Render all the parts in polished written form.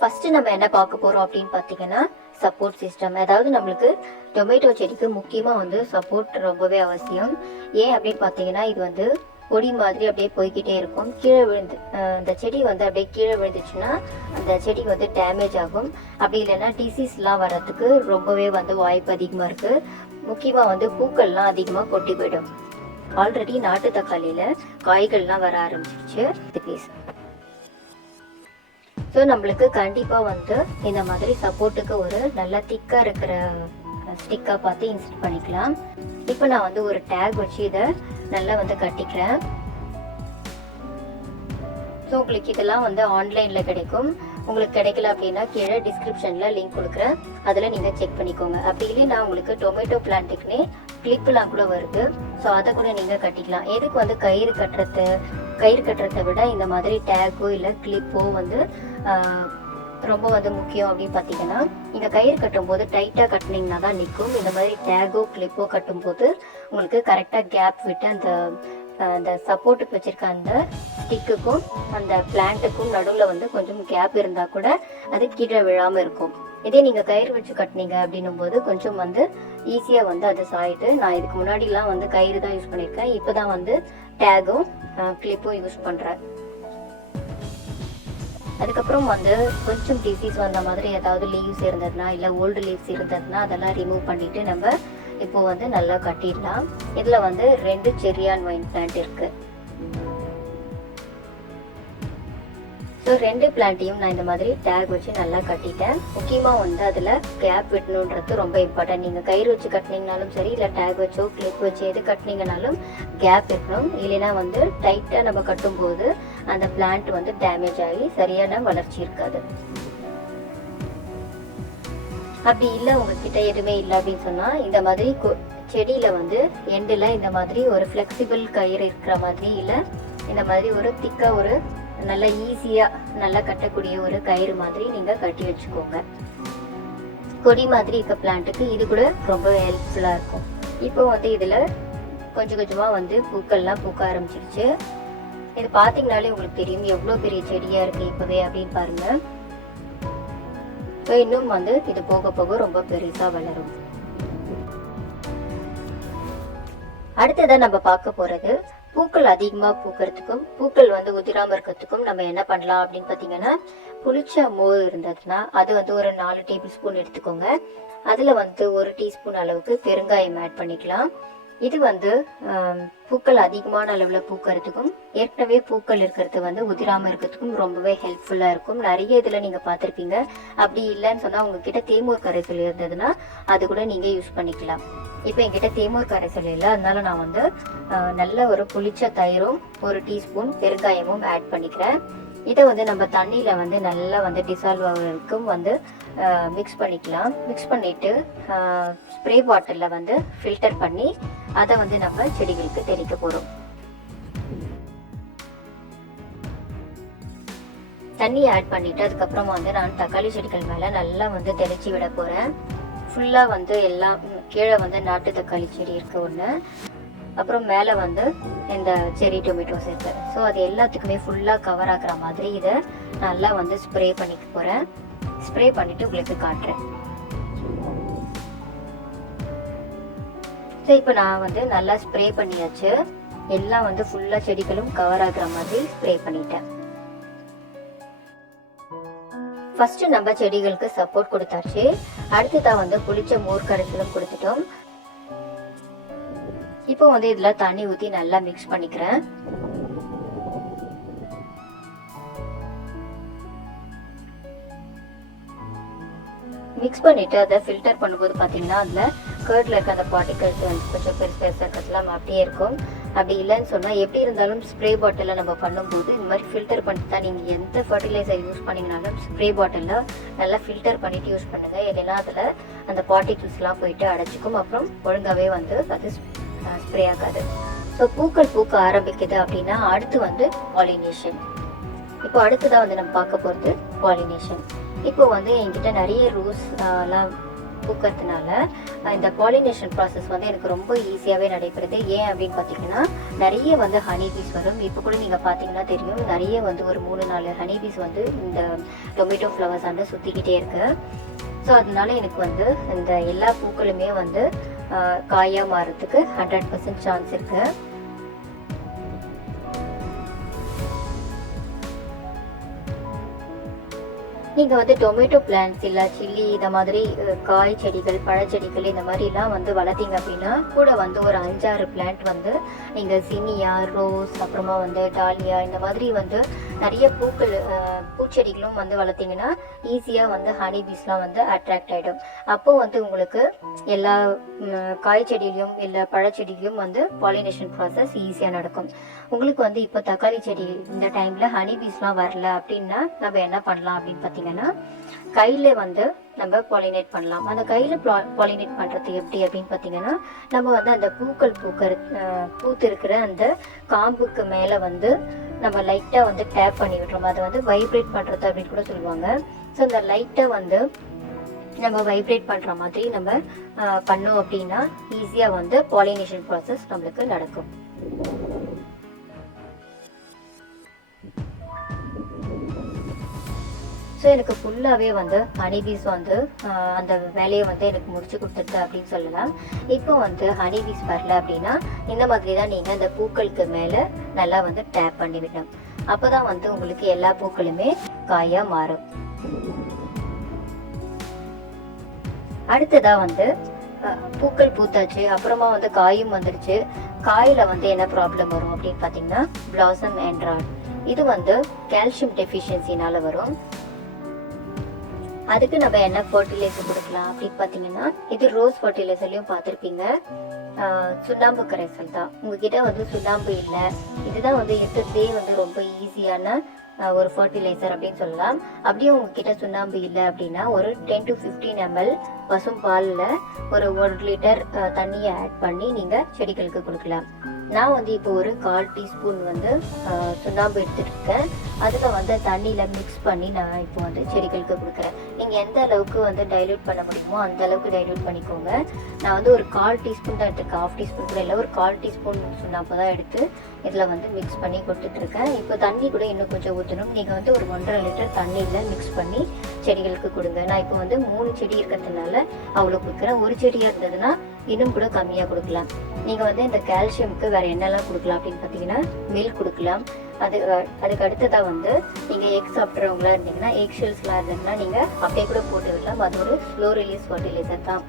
First நம்ம என்ன பார்க்க போகிறோம் அப்படின்னு பார்த்தீங்கன்னா சப்போர்ட் சிஸ்டம். அதாவது நம்மளுக்கு டொமேட்டோ செடிக்கு முக்கியமாக வந்து சப்போர்ட் ரொம்பவே அவசியம். ஏன் அப்படின்னு பார்த்தீங்கன்னா இது வந்து கொடி மாதிரி அப்படியே போய்கிட்டே இருக்கும். கீழே விழுந்து அந்த செடி வந்து அப்படியே கீழே விழுந்துச்சுன்னா அந்த செடி வந்து டேமேஜ் ஆகும். அப்படி இல்லைன்னா டிசீஸ்லாம் வர்றதுக்கு ரொம்பவே வந்து வாய்ப்பு அதிகமாக இருக்குது. முக்கியமாக வந்து பூக்கள்லாம் அதிகமாக கொட்டி போயிடும். ஆல்ரெடி நாட்டு தக்காளியில் காய்கள்லாம் வர ஆரம்பிச்சிருச்சு. ஸோ நம்மளுக்கு கண்டிப்பாக வந்து இந்த மாதிரி சப்போர்ட்டுக்கு ஒரு நல்லா திக்காக இருக்கிற ஸ்டிக்காக பார்த்து இன்ஸ்ட் பண்ணிக்கலாம். இப்போ நான் வந்து ஒரு டேக் வச்சு இதை நல்லா வந்து கட்டிக்கிறேன். ஸோ உங்களுக்கு இதெல்லாம் வந்து ஆன்லைனில் கிடைக்கும். உங்களுக்கு கிடைக்கல அப்படின்னா கீழே டிஸ்கிரிப்ஷனில் லிங்க் கொடுக்குறேன், அதில் நீங்கள் செக் பண்ணிக்கோங்க. அப்படி இல்லையே நான் உங்களுக்கு டொமேட்டோ பிளான்ட்டுக்குன்னே கிளிப்லாம் கூட வருது. ஸோ அதை கூட நீங்கள் கட்டிக்கலாம். எதுக்கு வந்து கயிறு கட்டுறதை விட இந்த மாதிரி டேக்கோ இல்லை கிளிப்போ வந்து ரொம்ப வந்து முக்கியம் அப்படின்னு பார்த்தீங்கன்னா, நீங்கள் கயிறு கட்டும்போது டைட்டாக கட்டினீங்கன்னா தான் நிற்கும். இந்த மாதிரி டேக்கோ கிளிப்போ கட்டும்போது உங்களுக்கு கரெக்டாக கேப் விட்டு அந்த சப்போர்ட்டுக்கு வச்சுருக்க அந்த ஸ்டிக்குக்கும் அந்த பிளான்ட்டுக்கும் நடுவில் வந்து கொஞ்சம் கேப் இருந்தால் கூட அது கீழே விழாமல் இருக்கும். இதே நீங்கள் கயிறு வச்சு கட்டினீங்க அப்படின்னும் போது கொஞ்சம் வந்து ஈஸியாக வந்து அது சாயிட்டு. நான் இதுக்கு முன்னாடிலாம் வந்து கயிறு தான் யூஸ் பண்ணியிருக்கேன். இப்போ தான் வந்து டேகும் கிளிப்பும் யூஸ் பண்ணுறேன். அதுக்கப்புறம் வந்து கொஞ்சம் டிசீஸ் வந்த மாதிரி ஏதாவது லீவ்ஸ் இருந்ததுன்னா இல்லை ஓல்டு லீவ்ஸ் இருந்ததுன்னா அதெல்லாம் ரிமூவ் பண்ணிவிட்டு நம்ம இப்போ வந்து நல்லா கட்டிடலாம். இதில் வந்து 2 செரியான் ஒயின் பிளான்ட் இருக்குது. ஸோ 2 பிளான்ட்டையும் நான் இந்த மாதிரி டேக் வச்சு நல்லா கட்டிட்டேன். முக்கியமாக வந்து அதில் கேப் விடணுன்றது ரொம்ப இம்பார்ட்டன்ட். நீங்கள் கயிறு வச்சு கட்டினீங்கனாலும் சரி இல்லை டேக் வச்சோ கிளிப் வச்சு எது கட்டினீங்கனாலும் கேப் இருக்கணும். இல்லைன்னா வந்து டைட்டாக நம்ம கட்டும்போது அந்த பிளான்ட் வந்து டேமேஜ் ஆகி சரியான வளர்ச்சி இருக்காது. அப்படி இல்லை உங்ககிட்ட எதுவுமே இல்லை அப்படின்னு சொன்னால் இந்த மாதிரி செடியில் வந்து எண்டில் இந்த மாதிரி ஒரு ஃப்ளெக்சிபிள் கயிறு இருக்கிற மாதிரி இல்லை இந்த மாதிரி ஒரு திக்காக ஒரு நல்லா ஈஸியாக நல்லா கட்டக்கூடிய ஒரு கயிறு மாதிரி நீங்கள் கட்டி வச்சுக்கோங்க. கொடி மாதிரி இருக்க பிளான்ட்டுக்கு இது கூட ரொம்ப ஹெல்ப்ஃபுல்லாக இருக்கும். இப்போ வந்து இதில் கொஞ்சம் கொஞ்சமாக வந்து பூக்கள்லாம் பூக்க ஆரம்பிச்சிருச்சு. இது பார்த்தீங்கனாலே உங்களுக்கு தெரியும் எவ்வளோ பெரிய செடியாக இருக்குது இப்போவே அப்படின்னு பாருங்கள். ஸோ இன்னும் வந்து இது போக போக ரொம்ப பெருசாக வளரும். அடுத்ததான் நம்ம பார்க்க போகிறது பூக்கள் அதிகமாக பூக்கிறதுக்கும் பூக்கள் வந்து உதிராமல் இருக்கிறதுக்கும் நம்ம என்ன பண்ணலாம் அப்படின்னு பார்த்தீங்கன்னா, புளிச்ச மோர் இருந்ததுன்னா அது வந்து ஒரு 4 டேபிள் ஸ்பூன் எடுத்துக்கோங்க. அதில் வந்து 1 டீஸ்பூன் அளவுக்கு பெருங்காயம் ஆட் பண்ணிக்கலாம். இது வந்து பூக்கள் அதிகமான அளவில் பூக்கிறதுக்கும் ஏற்கனவே பூக்கள் இருக்கிறது வந்து உதிராமல் இருக்கிறதுக்கும் ரொம்பவே ஹெல்ப்ஃபுல்லாக இருக்கும். நிறைய இதில் நீங்கள் பார்த்துருப்பீங்க. அப்படி இல்லைன்னு சொன்னால் உங்ககிட்ட தேமூர் கரைசல் இருந்ததுன்னா அது கூட நீங்கள் யூஸ் பண்ணிக்கலாம். இப்போ என்கிட்ட தேமூர் கரைசல் இல்லை, அதனால நான் வந்து நல்ல ஒரு புளிச்ச தயிரும் 1 டீஸ்பூன் பெருங்காயமும் ஆட் பண்ணிக்கிறேன். இதை வந்து நம்ம தண்ணியில் வந்து நல்லா வந்து டிசால்வ் ஆகிறதுக்கும் வந்து மிக்ஸ் பண்ணிக்கலாம். மிக்ஸ் பண்ணிவிட்டு ஸ்ப்ரே பாட்டிலில் வந்து ஃபில்டர் பண்ணி அதை வந்து நம்ம செடிகளுக்கு தெளிக்க போகிறோம். தண்ணி ஆட் பண்ணிவிட்டு அதுக்கப்புறமா வந்து நான் தக்காளி செடிகள் மேலே நல்லா வந்து தெளித்து விட போகிறேன். ஃபுல்லாக வந்து எல்லாம் கீழே வந்து நாட்டு தக்காளி செடி இருக்குது ஒன்று, அப்புறம் மேலே வந்து இந்த செரி டொமேட்டோஸ் இருக்குது. ஸோ அது எல்லாத்துக்குமே ஃபுல்லாக கவர் ஆகிற மாதிரி இதை நல்லா வந்து ஸ்ப்ரே பண்ணிக்க போகிறேன். ஸ்ப்ரே பண்ணிவிட்டு உங்களுக்கு காட்டுறேன். ஸோ இப்போ நான் வந்து நல்லா ஸ்ப்ரே பண்ணியாச்சு. எல்லாம் வந்து ஃபுல்லாக செடிகளும் கவர் ஆகிற மாதிரி ஸ்ப்ரே பண்ணிட்டேன். ஃபஸ்ட்டு நம்ம செடிகளுக்கு சப்போர்ட் கொடுத்தாச்சு. அடுத்ததான் வந்து புளிச்ச மோர் கரைசலும் கொடுத்துட்டோம். இப்போ வந்து இதில் தண்ணி ஊற்றி நல்லா மிக்ஸ் பண்ணிக்கிறேன். மிக்ஸ் பண்ணிவிட்டு அதை ஃபில்டர் பண்ணும்போது பார்த்தீங்கன்னா அதில் கர்டில் இருக்க அந்த பார்ட்டிகல்ஸ் வந்து கொஞ்சம் பெருசாக இருக்கிறதுலாம் அப்படியே இருக்கும். அப்படி இல்லைன்னு சொன்னால் எப்படி இருந்தாலும் ஸ்ப்ரே பாட்டிலில் நம்ம பண்ணும்போது இந்த மாதிரி ஃபில்டர் பண்ணிட்டு தான் நீங்கள் எந்த ஃபர்டிலைசர் யூஸ் பண்ணிங்கனாலும் ஸ்ப்ரே பாட்டிலில் நல்லா ஃபில்டர் பண்ணிவிட்டு யூஸ் பண்ணுங்கள். இல்லைன்னா அதில் அந்த பார்ட்டிகல்ஸ்லாம் போயிட்டு அடைச்சிக்கும், அப்புறம் ஒழுங்காகவே வந்து அது ஸ்ப்ரே ஆகாது. ஸோ பூக்கள் பூக்க ஆரம்பிக்குது அப்படின்னா அடுத்து வந்து பாலினேஷன். இப்போ அடுத்ததான் வந்து நம்ம பார்க்க போகிறது பாலினேஷன். இப்போ வந்து என்கிட்ட நிறைய ரோஸ் எல்லாம் பூக்கிறதுனால இந்த பாலினேஷன் ப்ராசஸ் வந்து எனக்கு ரொம்ப ஈஸியாகவே நடைபெறுது. ஏன் அப்படின்னு பார்த்தீங்கன்னா நிறைய வந்து ஹனிபீஸ் வரும். இப்போ கூட நீங்கள் பார்த்தீங்கன்னா தெரியும், நிறைய வந்து ஒரு 3-4 ஹனிபீஸ் வந்து இந்த டொமேட்டோ ஃப்ளவர்ஸ் வந்து சுற்றிக்கிட்டே இருக்கு. ஸோ அதனால எனக்கு வந்து இந்த எல்லா பூக்களுமே வந்து காயாக மாறதுக்கு 100% சான்ஸ் இருக்குது. நீங்கள் வந்து டொமேட்டோ பிளான்ட்ஸ் இல்லை சில்லி இந்த மாதிரி காய் செடிகள் பழச்செடிகள் இந்த மாதிரிலாம் வந்து வளர்த்தீங்க அப்படின்னா கூட வந்து ஒரு 5-6 பிளான்ட் வந்து நீங்கள் சினியா, ரோஸ், அப்புறமா வந்து டாலியா இந்த மாதிரி வந்து நிறைய பூச்செடிகளும் வந்து வளர்த்திங்கன்னா ஈஸியாக வந்து ஹனிபீஸ்லாம் வந்து அட்ராக்ட் ஆகிடும். அப்போ வந்து உங்களுக்கு எல்லா காய் செடியிலையும் இல்லை பழச்செடியிலையும் வந்து பாலினேஷன் ப்ராசஸ் ஈஸியாக நடக்கும். உங்களுக்கு வந்து இப்போ தக்காளி செடி இந்த டைமில் ஹனிபீஸ்லாம் வரல அப்படின்னா நம்ம என்ன பண்ணலாம் அப்படின்னு பார்த்தீங்கன்னா, கையில் வந்து நம்ம பாலினேட் பண்ணலாம். அந்த கையில் பாலினேட் பண்ணுறது எப்படி அப்படின்னு பார்த்தீங்கன்னா, நம்ம வந்து அந்த பூத்து இருக்கிற அந்த காம்புக்கு மேலே வந்து நம்ம லைட்டாக வந்து டேப் பண்ணி விட்டுறோம். அதை வந்து வைப்ரேட் பண்ணுறது அப்படின்னு கூட சொல்லுவாங்க. ஸோ அந்த லைட்டாக வந்து நம்ம வைப்ரேட் பண்ணுற மாதிரி நம்ம பண்ணோம் அப்படின்னா ஈஸியாக வந்து பாலினேஷன் ப்ராசஸ் நம்மளுக்கு நடக்கும். ஸோ எனக்கு ஃபுல்லாகவே வந்து ஹனிபீஸ் வந்து அந்த வேலையை வந்து எனக்கு முடிச்சு கொடுத்துட்டு அப்படின்னு சொல்லலாம். இப்போ வந்து ஹனிபீஸ் வரல அப்படின்னா இந்த மாதிரி தான் நீங்கள் அந்த பூக்களுக்கு மேலே நல்லா வந்து டேப் பண்ணி விடணும். அப்போ தான் வந்து உங்களுக்கு எல்லா பூக்களுமே காயாக மாறும். அடுத்ததாக வந்து பூக்கள் பூத்தாச்சு, அப்புறமா வந்து காயும் வந்துடுச்சு. காயில் வந்து என்ன ப்ராப்ளம் வரும் அப்படின்னு பார்த்தீங்கன்னா, பிளாசம் அண்ட் ராட். இது வந்து கால்சியம் டெஃபிஷியன்சினால வரும். அதுக்கு நம்ம என்ன ஃபர்டிலைசர் கொடுக்கலாம் அப்படின்னு பார்த்தீங்கன்னா, இது ரோஸ் ஃபர்டிலைசர்லையும் பார்த்துருப்பீங்க, சுண்ணாம்பு கரைசல் தான். உங்ககிட்ட வந்து சுண்ணாம்பு இல்லை, இதுதான் வந்து இருக்கிறதே வந்து ரொம்ப ஈஸியான ஒரு ஃபர்டிலைசர் அப்படின்னு சொல்லலாம். அப்படியே உங்ககிட்ட சுண்ணாம்பு இல்லை அப்படின்னா ஒரு 10 to 15 ml பசும் பாலில் ஒரு 1 லிட்டர் தண்ணியை ஆட் பண்ணி நீங்கள் செடிகளுக்கு கொடுக்கலாம். நான் வந்து இப்போ ஒரு 1/4 டீஸ்பூன் வந்து சுண்ணாம்பு எடுத்துகிட்டு இருக்கேன். அதில் வந்து தண்ணியில் மிக்ஸ் பண்ணி நான் இப்போ வந்து செடிகளுக்கு கொடுக்குறேன். நீங்கள் எந்த அளவுக்கு வந்து டைல்யூட் பண்ண முடியுமோ அந்த அளவுக்கு டைல்யூட் பண்ணிக்கோங்க. நான் வந்து ஒரு 1/4 டீஸ்பூன் தான் எடுத்துருக்கேன், 1/2 டீஸ்பூன் கூட இல்லை, ஒரு 1/4 டீஸ்பூன் சுண்ணாம்பு தான் எடுத்து இதில் வந்து மிக்ஸ் பண்ணி கொடுத்துட்ருக்கேன். இப்போ தண்ணி கூட இன்னும் கொஞ்சம் ஊற்றணும். நீங்கள் வந்து ஒரு 1.5 லிட்டர் தண்ணியில் மிக்ஸ் பண்ணி செடிகளுக்கு கொடுங்க. நான் இப்போ வந்து 3 செடி இருக்கிறதுனால அவ்வளோ கொடுக்குறேன். ஒரு செடியாக இருந்ததுன்னா இன்னும் கூட கம்மியாக கொடுக்கலாம். நீங்கள் வந்து இந்த கால்சியமுக்கு வேறு என்னெல்லாம் கொடுக்கலாம் அப்படின்னு பார்த்தீங்கன்னா, மில்க் கொடுக்கலாம். அதுக்கு அடுத்ததாக வந்து நீங்கள் எக் சாப்பிட்றவங்களா இருந்தீங்கன்னா, எக் ஷெல்ஸ்லாம் இருந்தீங்கன்னா நீங்கள் அப்படியே கூட போட்டு விடலாம். அது ஒரு ஸ்லோ ரிலீஸ் ஃபர்டிலைசர் தான்.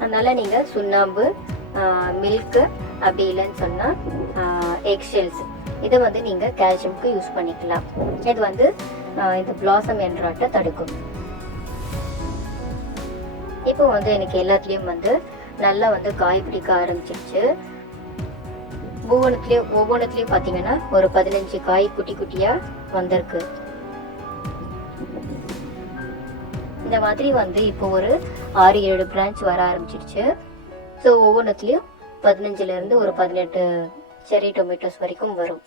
அதனால் நீங்கள் சுண்ணாம்பு, மில்க்கு, அப்படி இல்லைன்னு சொன்னால் எக் ஷெல்ஸ், இதை வந்து நீங்கள் கால்சியமுக்கு யூஸ் பண்ணிக்கலாம். இது வந்து இந்த பிளாசம் அண்ட் ராட்டை தடுக்கும். இப்போ வந்து எனக்கு எல்லாத்துலேயும் வந்து நல்லா வந்து காய் பிடிக்க ஆரம்பிச்சிருச்சு. ஒவ்வொன்றுத்துலேயும் பார்த்தீங்கன்னா ஒரு 15 காய் குட்டி குட்டியாக வந்திருக்கு. இந்த மாதிரி வந்து இப்போ ஒரு 6-7 பிரான்ச் வர ஆரம்பிச்சிருச்சு. ஸோ ஒவ்வொன்றுத்துலேயும் 15லேருந்து ஒரு 18 செரி டொமேட்டோஸ் வரைக்கும் வரும்.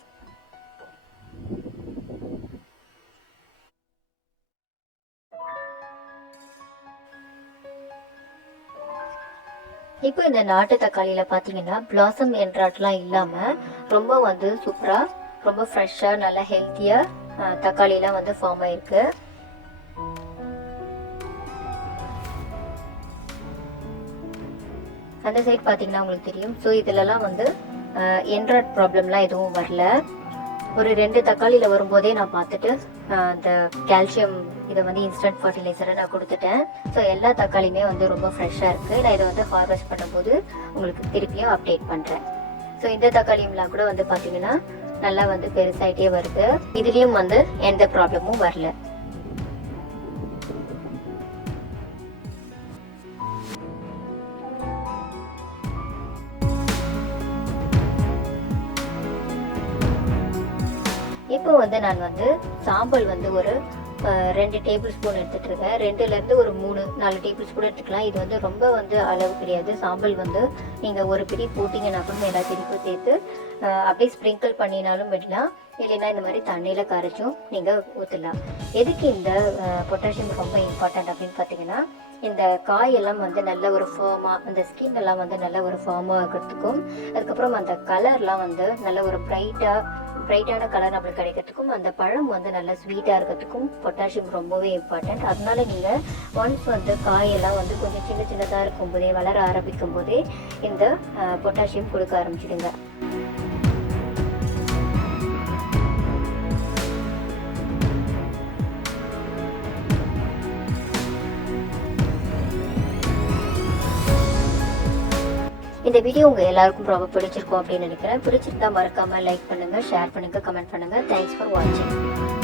இப்போ இந்த நாட்டு தக்காளியில் பார்த்தீங்கன்னா பிளாசம் அண்ட் ராட்லாம் இல்லாமல் ரொம்ப வந்து சூப்பராக, ரொம்ப ஃப்ரெஷ்ஷாக, நல்லா ஹெல்த்தியாக தக்காளிலாம் வந்து ஃபார்ம் ஆயிருக்கு. அந்த சைட் பார்த்தீங்கன்னா உங்களுக்கு தெரியும். ஸோ இதிலலாம் வந்து என்ராட் ப்ராப்ளம்லாம் எதுவும் வரல. ஒரு 2 தக்காளியில் வரும்போதே நான் பார்த்துட்டு அந்த கால்சியம் இதை வந்து இன்ஸ்டன்ட் ஃபர்டிலைசரை நான் கொடுத்துட்டேன். ஸோ எல்லா தக்காளியுமே வந்து ரொம்ப ஃப்ரெஷ்ஷாக இருக்குது. நான் இதை வந்து ஹார்வெஸ்ட் பண்ணும்போது உங்களுக்கு திருப்பியும் அப்டேட் பண்ணுறேன். ஸோ இந்த தக்காளியெலாம் கூட வந்து பார்த்தீங்கன்னா நல்லா வந்து பெருசாகிட்டே வருது. இதுலேயும் வந்து எந்த ப்ராப்ளமும் வரல. இப்போ வந்து நான் வந்து சாம்பல் வந்து ஒரு 2 டேபிள் ஸ்பூன் எடுத்துகிட்ருக்கேன். 2லேருந்து ஒரு 3-4 டேபிள் ஸ்பூன் எடுத்துக்கலாம். இது வந்து ரொம்ப வந்து அளவு கிடையாது. சாம்பல் வந்து நீங்கள் ஒரு பிடி போட்டிங்கன்னா கூட எல்லா பிடிக்கும் சேர்த்து அப்படியே ஸ்ப்ரிங்கிள் பண்ணினாலும் விடலாம். இல்லைன்னா இந்த மாதிரி தண்ணியில் கரைச்சும் நீங்கள் ஊற்றலாம். எதுக்கு இந்த பொட்டாசியம் ரொம்ப இம்பார்ட்டன்ட் அப்படின்னு பார்த்தீங்கன்னா, இந்த காயெல்லாம் வந்து நல்ல ஒரு ஃபார்மாக, அந்த ஸ்கின் எல்லாம் வந்து நல்ல ஒரு ஃபார்மாக இருக்கிறதுக்கும், அதுக்கப்புறம் அந்த கலர்லாம் வந்து நல்ல ஒரு பிரைட்டான கலர் நம்மளுக்கு கிடைக்கிறதுக்கும், அந்த பழம் வந்து நல்லா ஸ்வீட்டாக இருக்கிறதுக்கும் பொட்டாசியம் ரொம்பவே இம்பார்ட்டன்ட். அதனால நீங்கள் ஒன்ஸ் வந்து காயெல்லாம் வந்து கொஞ்சம் சின்ன சின்னதாக இருக்கும்போதே, வளர ஆரம்பிக்கும் போதே இந்த பொட்டாசியம் கொடுக்க ஆரம்பிச்சிடுங்க. இந்த வீடியோ உங்கள் எல்லாருக்கும் ரொம்ப பிடிச்சிருக்கும் அப்படின்னு நினைக்கிறேன். பிடிச்சிருந்தா மறக்காமல் லைக் பண்ணுங்கள், ஷேர் பண்ணுங்கள், கமெண்ட் பண்ணுங்கள். தேங்க்ஸ் ஃபார் வாட்சிங்.